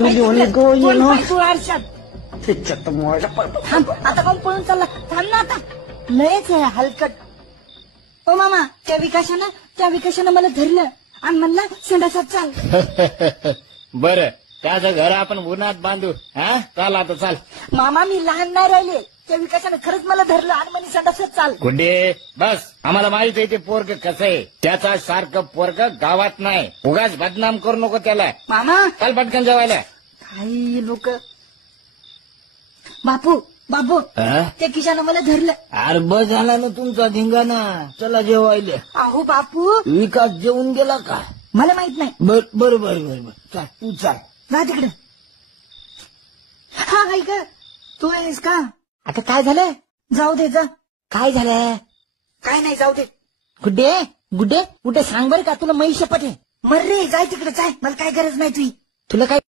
तू आरशात थांब आता कोण पळून चालला थांब ना आता लयच आहे हलकट. ओ मामा त्या विकासानं मला धरलं आणि म्हणला संडासात चाल. बर त्याचं घर आपण उन्हात बांधू. हा चाल आता चाल. मामा मी लहान नाही राहिले त्या विकासानं खरंच मला धरलं आणि म्हणे संडासात चाल. गुंडे बस आम्हाला माहित आहे ते पोरग कसं आहे. त्याचा सारखं पोरग गावात नाही. उगाच बदनाम करू नको त्याला. मामा चाल पटकन जेवायला. काही लोक बापू त्या किशानं मला धरलं. अरे बस झाला ना तुमचा धिंगाणा. चला जेवायला. अहो बापू विकास जेवून गेला का? मला माहित नाही. बर चाल तू चाल. जा तिकडे. हा ऐक तू आहेस का? आता काय झालं? जाऊ दे जा. काय झालं? काय नाही जाऊ दे. गुड्डे कुठे सांग बरं का तुला मै शपथ आहे. मर रे जाय तिकडे जाय मला काय गरज नाही तुला काय